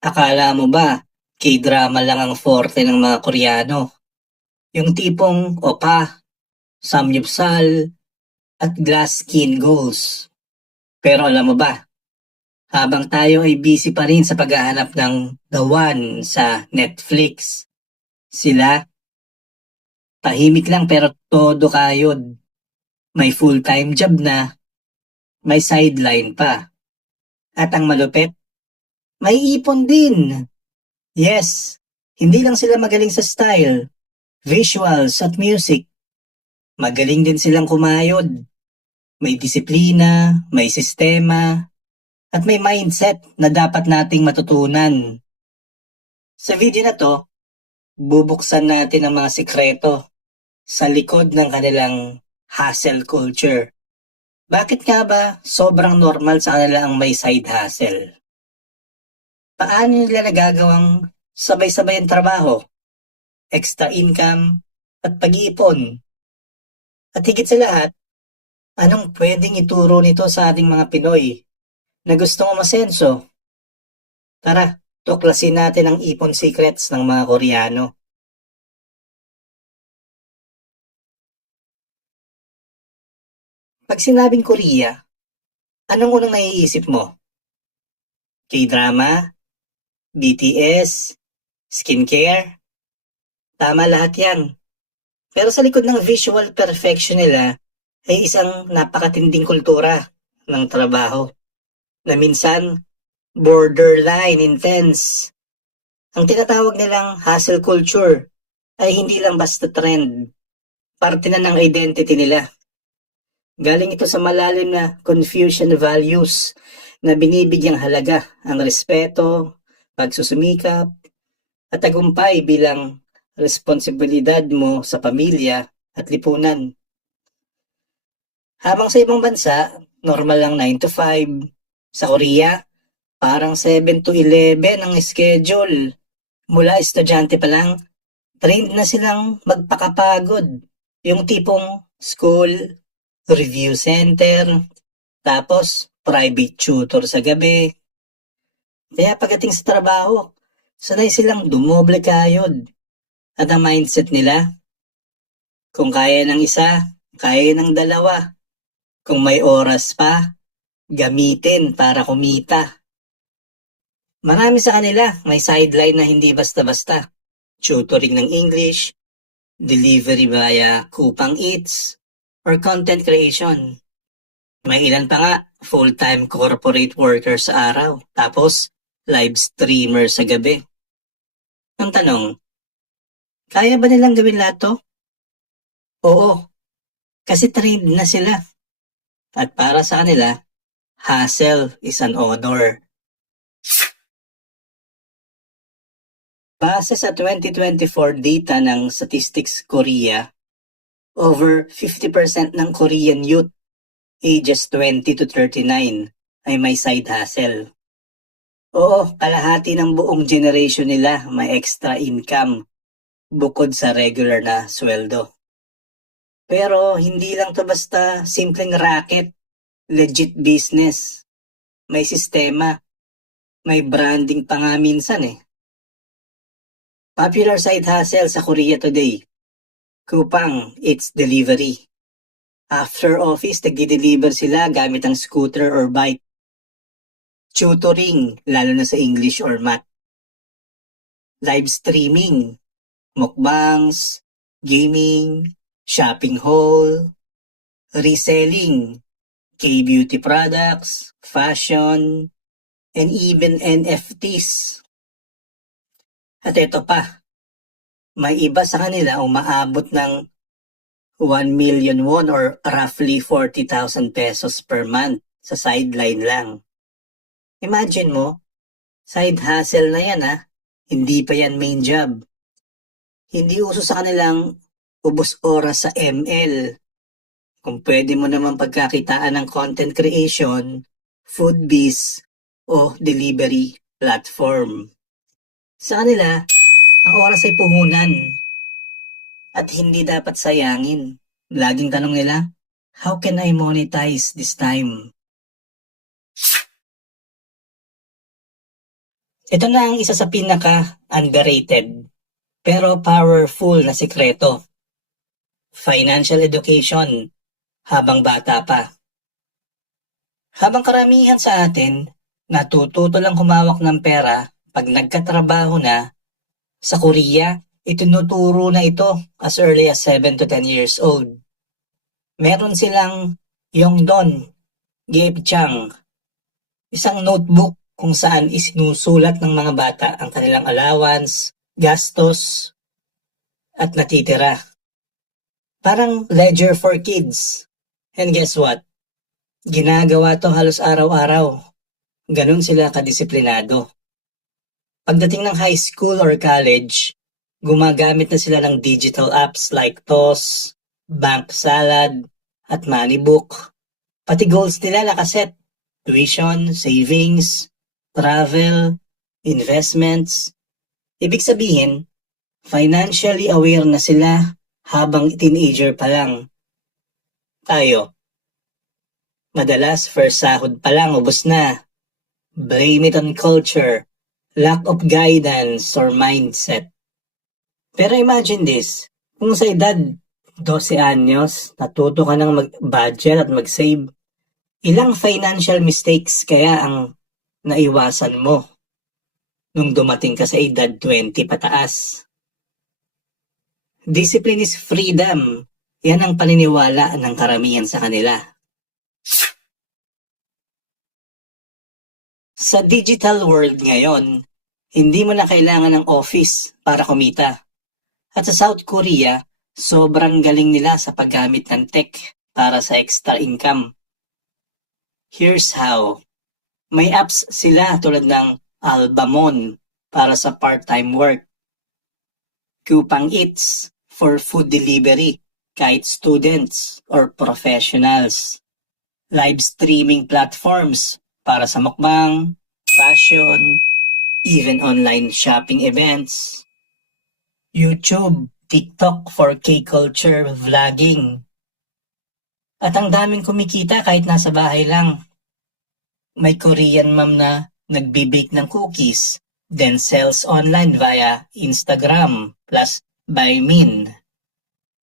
Akala mo ba, K-drama lang ang forte ng mga Koreano? Yung tipong opa, samyupsal, at glass skin goals. Pero alam mo ba, habang tayo ay busy pa rin sa paghahanap ng The One sa Netflix, sila, tahimik lang pero todo kayod. May full-time job na, may sideline pa. At ang malupit, may ipon din. Yes, hindi lang sila magaling sa style, visuals at music. Magaling din silang kumayod. May disiplina, may sistema, at may mindset na dapat nating matutunan. Sa video na to, bubuksan natin ang mga sikreto sa likod ng kanilang hustle culture. Bakit nga ba sobrang normal sa kanila ang may side hustle? Paano nila nagagawang sabay-sabay ang trabaho, extra income, at pag-iipon? At higit sa lahat, anong pwedeng ituro nito sa ating mga Pinoy na gustong umasenso? Tara, tuklasin natin ang ipon secrets ng mga Koreano. 'Pag sinabing Korea, anong unang naiisip mo? K-drama, BTS, skincare? Tama lahat yan. Pero sa likod ng visual perfection nila ay isang napakatinding kultura ng trabaho na minsan borderline intense. Ang tinatawag nilang hustle culture ay hindi lang basta trend, parte na ng identity nila. Galing ito sa malalim na Confucian values na binibigyang halaga ang respeto, pagsusumikap, at tagumpay bilang responsibilidad mo sa pamilya at lipunan. Habang sa ibang bansa, normal lang 9 to 5. Sa Korea, parang 7 to 11 ang schedule. Mula estudyante pa lang, trained na silang magpakapagod. Yung tipong school, review center, tapos private tutor sa gabi. Kaya pagdating sa trabaho, sanay silang dumoble kayod. At ang mindset nila, kung kaya ng isa, kaya ng dalawa. Kung may oras pa, gamitin para kumita. Marami sa kanila may sideline na hindi basta-basta. Tutoring ng English, delivery via Coupang Eats, or content creation. May ilan pa nga full-time corporate worker sa araw, tapos live streamer sa gabi. Ang tanong, kaya ba nilang gawin lahat to? Oo, kasi trained na sila. At para sa kanila, hustle is an honor. Base sa 2024 data ng Statistics Korea, over 50% ng Korean youth ages 20 to 39 ay may side hustle. Oo, kalahati ng buong generation nila may extra income bukod sa regular na sweldo. Pero hindi lang to basta simpleng racket, legit business. May sistema, may branding pa nga minsan eh. Popular side hustle sa Korea today, Coupang Eats Delivery. After office, nagdi-deliver sila gamit ang scooter or bike. Tutoring, lalo na sa English or math. Live streaming, mukbangs, gaming, shopping haul, reselling, K-beauty products, fashion, and even NFTs. At ito pa, may iba sa kanila umaabot ng 1 million won or roughly 40,000 pesos per month sa sideline lang. Imagine mo, side hustle na yan ha, hindi pa yan main job. Hindi uso sa kanilang ubos oras sa ML. Kung pwede mo naman pagkakitaan ng content creation, food biz, o delivery platform. Sa kanila, ang oras ay puhunan at hindi dapat sayangin. Laging tanong nila, how can I monetize this time? Ito na ang isa sa pinaka-underrated pero powerful na sikreto. Financial education habang bata pa. Habang karamihan sa atin, natututo lang humawak ng pera pag nagkatrabaho na, sa Korea, itinuturo na ito as early as 7 to 10 years old. Meron silang Yongdon, Gyeopchang, isang notebook kung saan isinusulat ng mga bata ang kanilang allowance, gastos, at natitira. Parang ledger for kids. And guess what? Ginagawa to halos araw-araw. Ganun sila kadisiplinado. Pagdating ng high school or college, gumagamit na sila ng digital apps like TOS, Bank Salad, at Moneybook. Pati goals nila nakaset. Tuition, savings, travel, investments. Ibig sabihin, financially aware na sila habang teenager pa lang. Tayo, madalas first sahod pa lang ubos na. Blame it on culture, lack of guidance or mindset. Pero imagine this, kung sa edad 12 anyos, natuto ka ng mag-budget at mag-save, ilang financial mistakes kaya ang naiwasan mo nung dumating ka sa edad 20 pataas? Discipline is freedom. Yan ang paniniwala ng karamihan sa kanila. Sa digital world ngayon, hindi mo na kailangan ng office para kumita. At sa South Korea, sobrang galing nila sa paggamit ng tech para sa extra income. Here's how. May apps sila tulad ng Albamon para sa part-time work. Coupang Eats for food delivery kahit students or professionals. Live streaming platforms para sa mukbang, fashion, even online shopping events. YouTube, TikTok for K-culture vlogging. At ang daming kumikita kahit nasa bahay lang. May Korean mom na nagbe-bake ng cookies, then sells online via Instagram plus Buymin.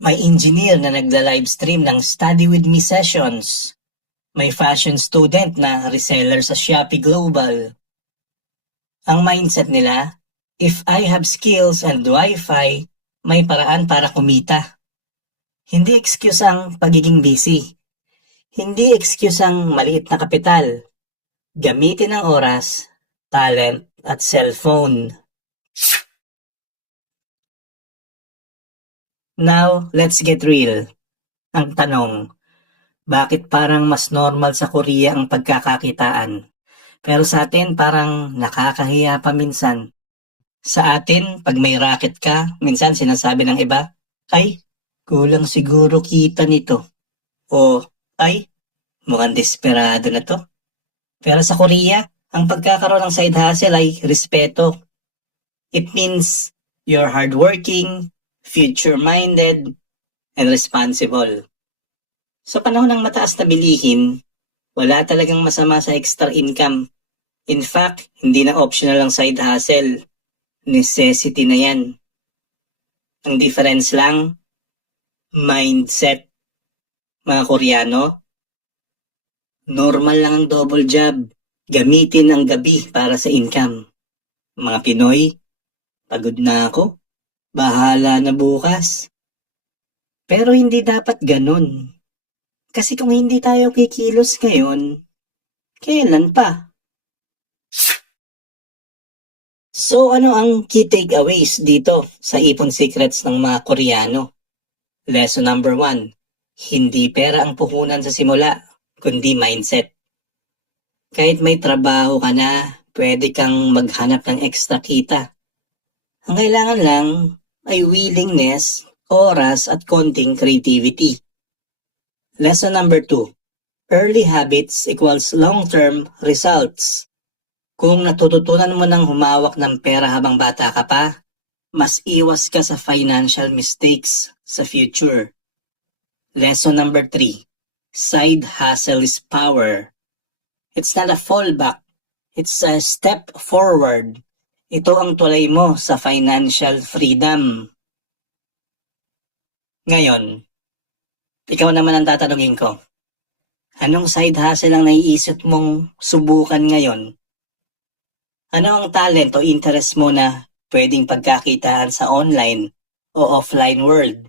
May engineer na nagla-livestream ng Study With Me sessions. May fashion student na reseller sa Shopee Global. Ang mindset nila, if I have skills and Wi-Fi, may paraan para kumita. Hindi excuse ang pagiging busy. Hindi excuse ang maliit na kapital. Gamitin ang oras, talent, at cellphone. Now, let's get real. Ang tanong, bakit parang mas normal sa Korea ang pagkakakitaan? Pero sa atin parang nakakahiya pa minsan. Sa atin, pag may racket ka, minsan sinasabi ng iba, ay, kulang siguro kita nito. O, ay, mukhang desperado na to. Pero sa Korea, ang pagkakaroon ng side hustle ay respeto. It means you're hardworking, future-minded, and responsible. Sa panahon ng mataas na bilihin, wala talagang masama sa extra income. In fact, hindi na optional ang side hustle. Necessity na yan. Ang difference lang, mindset. Mga Koreano, normal lang ang double job. Gamitin ang gabi para sa income. Mga Pinoy, pagod na ako. Bahala na bukas. Pero hindi dapat ganun. Kasi kung hindi tayo kikilos ngayon, kailan pa? So ano ang key takeaways dito sa Ipon Secrets ng mga Koreano? Lesson number 1, hindi pera ang puhunan sa simula, kundi mindset. Kahit may trabaho ka na, pwede kang maghanap ng extra kita. Ang kailangan lang ay willingness, oras at konting creativity. Lesson number 2, early habits equals long-term results. Kung natututunan mo nang humawak ng pera habang bata ka pa, mas iwas ka sa financial mistakes sa future. Lesson number 3, side hustle is power. It's not a fallback, It's a step forward. Ito ang tulay mo sa financial freedom. Ngayon, ikaw naman ang tatanungin ko. Anong side hustle ang naiisip mong subukan ngayon? Ano ang talent o interest mo na pwedeng pagkakitaan sa online o offline world?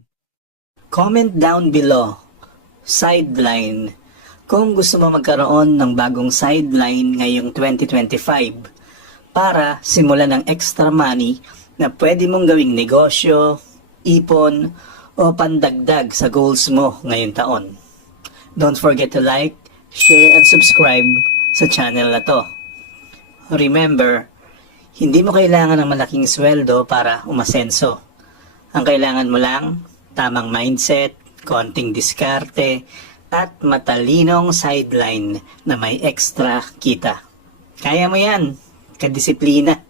Comment down below. Sideline. Kung gusto mo magkaroon ng bagong sideline ngayong 2025 para simulan ng extra money na pwede mong gawing negosyo, ipon, o pandagdag sa goals mo ngayong taon. Don't forget to like, share, and subscribe sa channel na to. Remember, hindi mo kailangan ng malaking sweldo para umasenso. Ang kailangan mo lang, tamang mindset, konting diskarte, at matalinong sideline na may extra kita. Kaya mo yan, kadisiplina.